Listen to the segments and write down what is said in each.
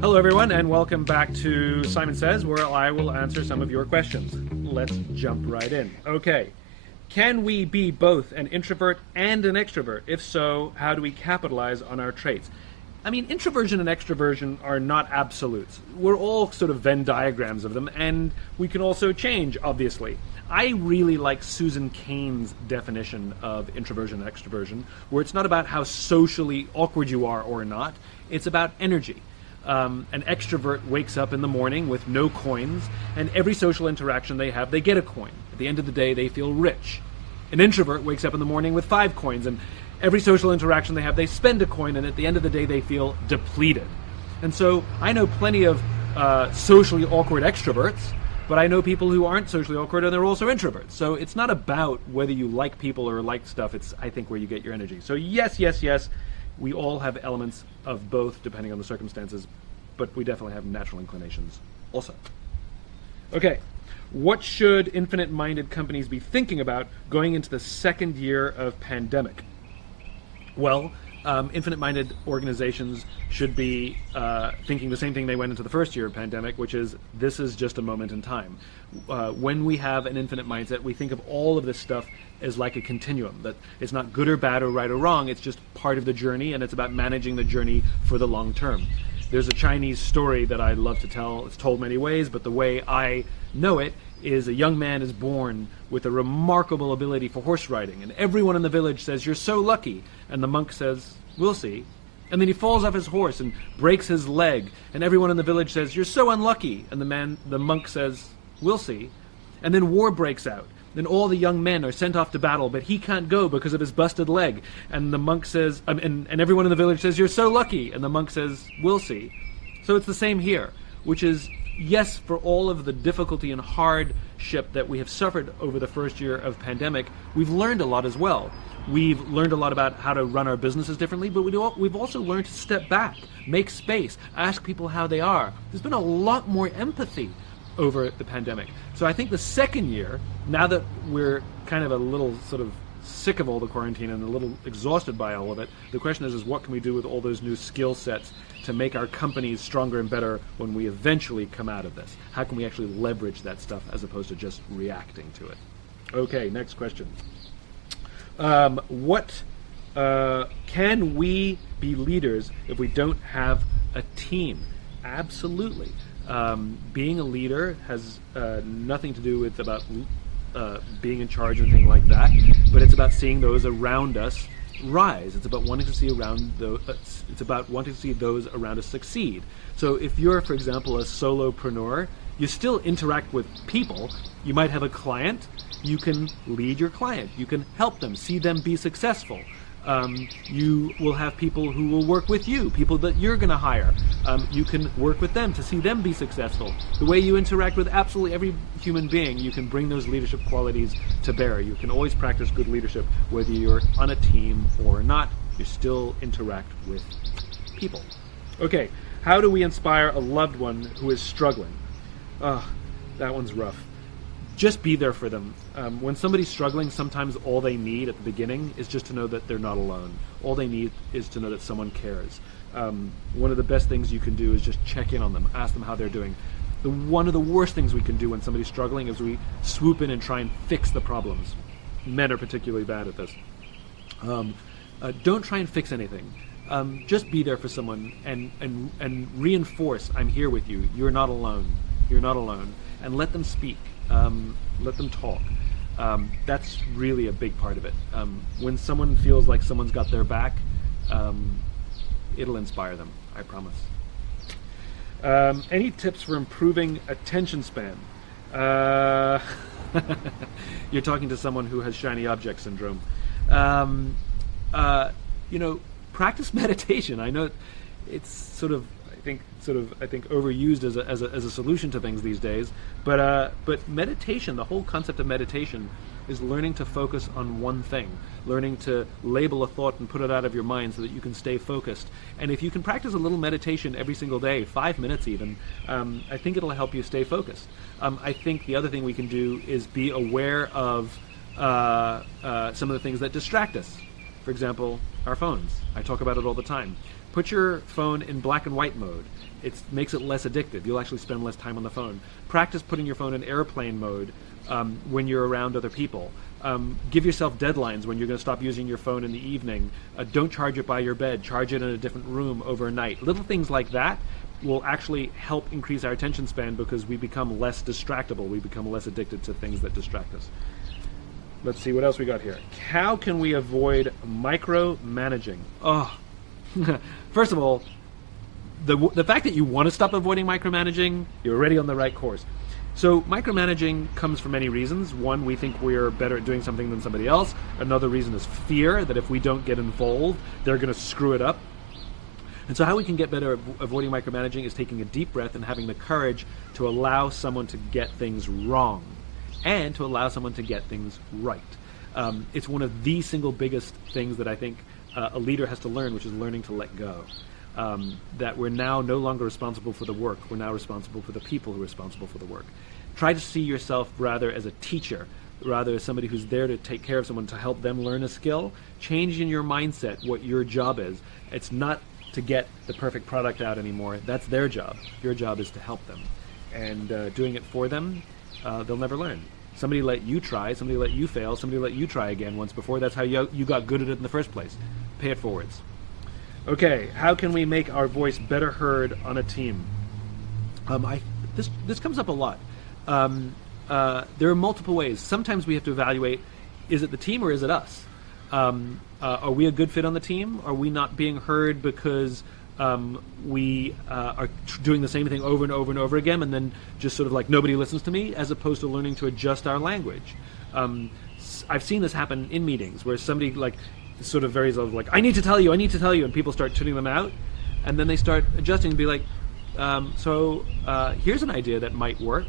Hello, everyone, and welcome back to Simon Says, where I will answer some of your questions. Let's jump right in. Okay. Can we be both an introvert and an extrovert? If so, how do we capitalize on our traits? I mean, introversion and extroversion are not absolutes. We're all sort of Venn diagrams of them, and we can also change, obviously. I really like Susan Cain's definition of introversion and extroversion, where it's not about how socially awkward you are or not, it's about energy. An extrovert wakes up in the morning with no coins, and every social interaction they have, they get a coin. At the end of the day, they feel rich. An introvert wakes up in the morning with 5 coins, and every social interaction they have, they spend a coin, and at the end of the day, they feel depleted. And so I know plenty of socially awkward extroverts, but I know people who aren't socially awkward, and they're also introverts. So it's not about whether you like people or like stuff. It's, I think, where you get your energy. So yes, we all have elements of both depending on the circumstances, but we definitely have natural inclinations also. Okay, what should infinite-minded companies be thinking about going into the second year of pandemic? Well, infinite-minded organizations should be thinking the same thing they went into the first year of pandemic, which is this is just a moment in time. When we have an infinite mindset, we think of all of this stuff as like a continuum, that it's not good or bad or right or wrong, it's just part of the journey, and it's about managing the journey for the long term. There's a Chinese story that I love to tell. It's told many ways, but the way I know it is a young man is born with a remarkable ability for horse riding, and everyone in the village says, "You're so lucky," and the monk says, "We'll see." And then he falls off his horse and breaks his leg, and everyone in the village says, "You're so unlucky," and the monk says, "We'll see." And then war breaks out. Then all the young men are sent off to battle, but he can't go because of his busted leg. And the monk says, and everyone in the village says, "You're so lucky." And the monk says, "We'll see." So it's the same here, which is, yes, for all of the difficulty and hardship that we have suffered over the first year of pandemic, we've learned a lot as well. We've learned a lot about how to run our businesses differently, but we've also learned to step back, make space, ask people how they are. There's been a lot more empathy over the pandemic. So I think the second year, now that we're kind of a little sort of sick of all the quarantine and a little exhausted by all of it, the question is what can we do with all those new skill sets to make our companies stronger and better when we eventually come out of this? How can we actually leverage that stuff as opposed to just reacting to it? Okay, next question. Can we be leaders if we don't have a team? Absolutely. Being a leader has nothing to do with about being in charge or anything like that, but it's about seeing those around us rise. It's about wanting to see those around us succeed. So if you're, for example, a solopreneur, you still interact with people. You might have a client. You can lead your client. You can help them, see them be successful. You will have people who will work with you, people that you're going to hire. You can work with them to see them be successful. The way you interact with absolutely every human being, you can bring those leadership qualities to bear. You can always practice good leadership, whether you're on a team or not. You still interact with people. Okay, how do we inspire a loved one who is struggling? That one's rough. Just be there for them. When somebody's struggling, sometimes all they need at the beginning is just to know that they're not alone. All they need is to know that someone cares. One of the best things you can do is just check in on them, ask them how they're doing. One of the worst things we can do when somebody's struggling is we swoop in and try and fix the problems. Men are particularly bad at this. Don't try and fix anything. Just be there for someone and reinforce, I'm here with you. You're not alone. You're not alone. And let them speak. Let them talk. That's really a big part of it. When someone feels like someone's got their back, it'll inspire them, I promise. Any tips for improving attention span? You're talking to someone who has shiny object syndrome. Practice meditation. I know it's I think overused as a solution to things these days. But meditation, the whole concept of meditation, is learning to focus on one thing, learning to label a thought and put it out of your mind so that you can stay focused. And if you can practice a little meditation every single day, 5 minutes even, I think it'll help you stay focused. I think the other thing we can do is be aware of some of the things that distract us. For example, our phones. I talk about it all the time. Put your phone in black and white mode. It makes it less addictive. You'll actually spend less time on the phone. Practice putting your phone in airplane mode when you're around other people. Give yourself deadlines when you're going to stop using your phone in the evening. Don't charge it by your bed. Charge it in a different room overnight. Little things like that will actually help increase our attention span because we become less distractible. We become less addicted to things that distract us. Let's see what else we got here. How can we avoid micromanaging? Oh, first of all, the fact that you want to stop avoiding micromanaging, you're already on the right course. So micromanaging comes for many reasons. One, we think we're better at doing something than somebody else. Another reason is fear, that if we don't get involved, they're going to screw it up. And so how we can get better at avoiding micromanaging is taking a deep breath and having the courage to allow someone to get things wrong and to allow someone to get things right. It's one of the single biggest things that I think a leader has to learn, which is learning to let go. That we're now no longer responsible for the work. We're now responsible for the people who are responsible for the work. Try to see yourself rather as a teacher, rather as somebody who's there to take care of someone, to help them learn a skill. Change in your mindset what your job is. It's not to get the perfect product out anymore. That's their job. Your job is to help them. And doing it for them, they'll never learn. Somebody let you try, somebody let you fail, somebody let you try again once before. That's how you got good at it in the first place. Pay it forwards. Okay, how can we make our voice better heard on a team? This comes up a lot. There are multiple ways. Sometimes we have to evaluate, is it the team or is it us? Are we a good fit on the team? Are we not being heard because we are doing the same thing over and over and over again, and then just sort of like nobody listens to me, as opposed to learning to adjust our language? I've seen this happen in meetings where somebody like sort of varies of like, I need to tell you, and people start tuning them out, and then they start adjusting and be like, here's an idea that might work.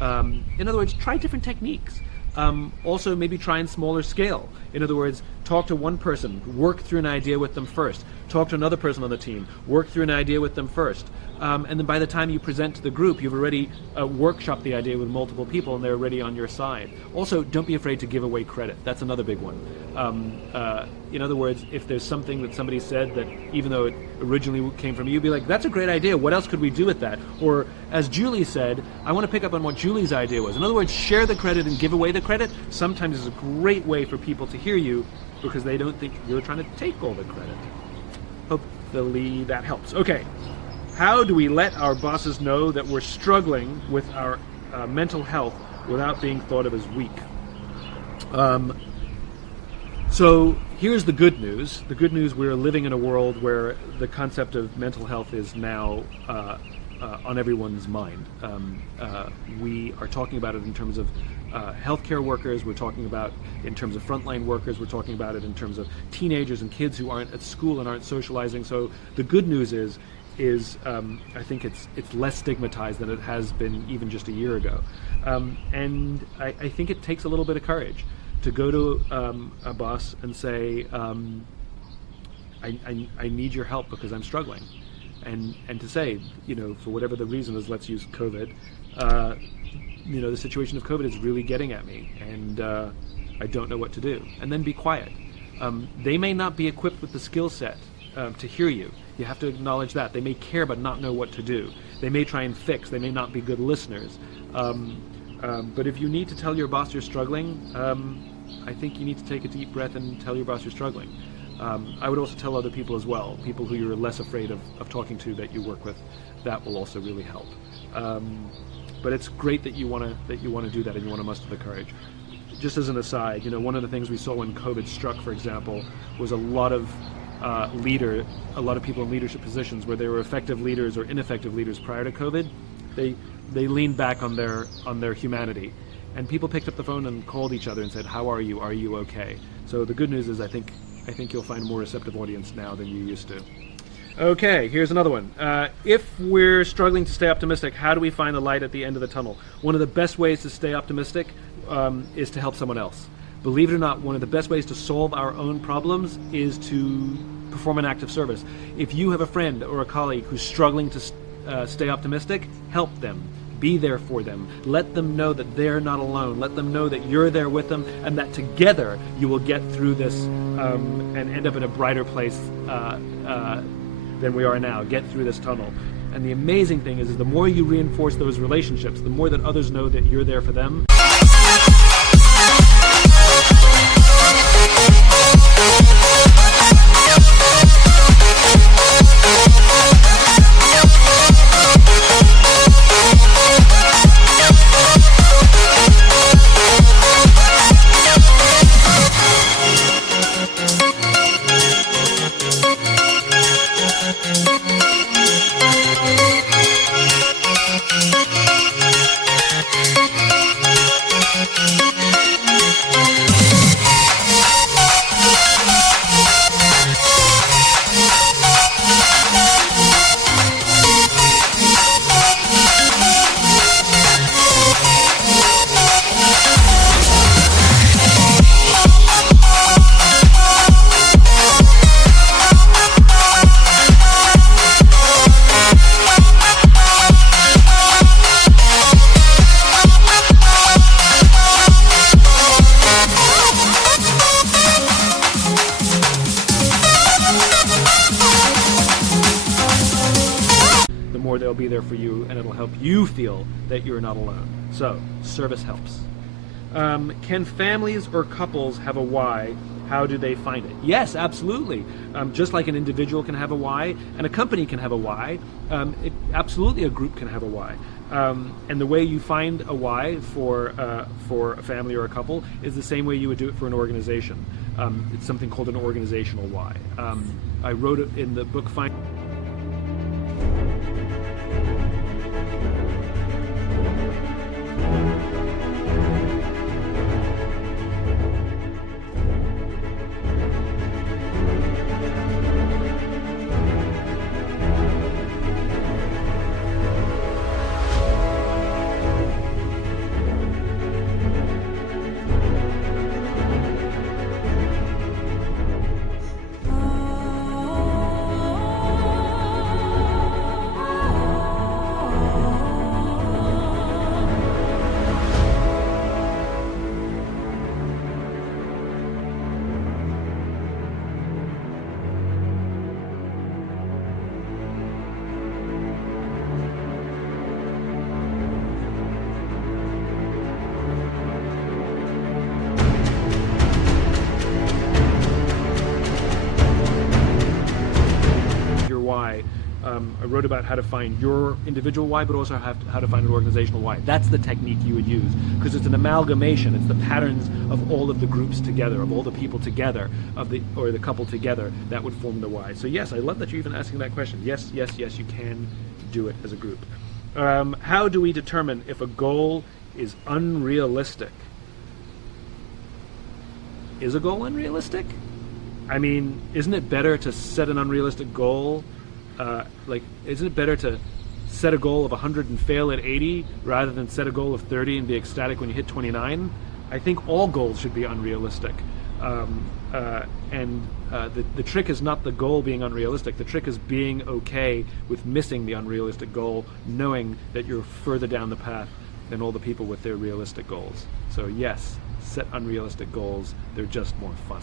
In other words, try different techniques. Also, maybe try in smaller scale. In other words, talk to one person, work through an idea with them first. Talk to another person on the team, work through an idea with them first. And then by the time you present to the group, you've already workshopped the idea with multiple people and they're already on your side. Also, don't be afraid to give away credit. That's another big one. In other words, if there's something that somebody said that even though it originally came from you, be like, that's a great idea. What else could we do with that? Or as Julie said, I want to pick up on what Julie's idea was. In other words, share the credit and give away the credit. Sometimes is a great way for people to hear you because they don't think you're trying to take all the credit. Hopefully that helps. Okay. How do we let our bosses know that we're struggling with our mental health without being thought of as weak? So here's the good news. The good news, we're living in a world where the concept of mental health is now on everyone's mind. We are talking about it in terms of healthcare workers. We're talking about in terms of frontline workers. We're talking about it in terms of teenagers and kids who aren't at school and aren't socializing. So the good news is I think it's less stigmatized than it has been even just a year ago. And I think it takes a little bit of courage to go to a boss and say, I need your help because I'm struggling. And to say, for whatever the reason is, let's use COVID, the situation of COVID is really getting at me and I don't know what to do. And then be quiet. They may not be equipped with the skill set to hear you. You have to acknowledge that. They may care but not know what to do. They may try and fix. They may not be good listeners. But if you need to tell your boss you're struggling, I think you need to take a deep breath and tell your boss you're struggling. I would also tell other people as well, people who you're less afraid of talking to that you work with. That will also really help. But it's great that you want to do that and you want to muster the courage. Just as an aside, one of the things we saw when COVID struck, for example, was a lot of people in leadership positions where they were effective leaders or ineffective leaders prior to COVID. They leaned back on their humanity, and people picked up the phone and called each other and said, "How are you? Are you okay?" So the good news is, I think you'll find a more receptive audience now than you used to. Okay, here's another one. If we're struggling to stay optimistic, how do we find the light at the end of the tunnel? One of the best ways to stay optimistic is to help someone else. Believe it or not, one of the best ways to solve our own problems is to perform an act of service. If you have a friend or a colleague who's struggling to stay optimistic, help them. Be there for them. Let them know that they're not alone. Let them know that you're there with them and that together you will get through this and end up in a brighter place than we are now, get through this tunnel. And the amazing thing is the more you reinforce those relationships, the more that others know that you're there for them. They'll be there for you, and it'll help you feel that you're not alone. So, service helps. Can families or couples have a why? How do they find it? Yes, absolutely. Just like an individual can have a why, and a company can have a why, absolutely a group can have a why. And the way you find a why for a family or a couple is the same way you would do it for an organization. It's something called an organizational why. I wrote it in the book Find. I wrote about how to find your individual why, but also how to find an organizational why. That's the technique you would use, because it's an amalgamation. It's the patterns of all of the groups together, of all the people together, or the couple together, that would form the why. So yes, I love that you're even asking that question. Yes, yes, yes, you can do it as a group. How do we determine if a goal is unrealistic? Is a goal unrealistic? I mean, isn't it better to set an unrealistic goal? Isn't it better to set a goal of 100 and fail at 80 rather than set a goal of 30 and be ecstatic when you hit 29? I think all goals should be unrealistic. The trick is not the goal being unrealistic. The trick is being okay with missing the unrealistic goal, knowing that you're further down the path than all the people with their realistic goals. So yes, set unrealistic goals. They're just more fun.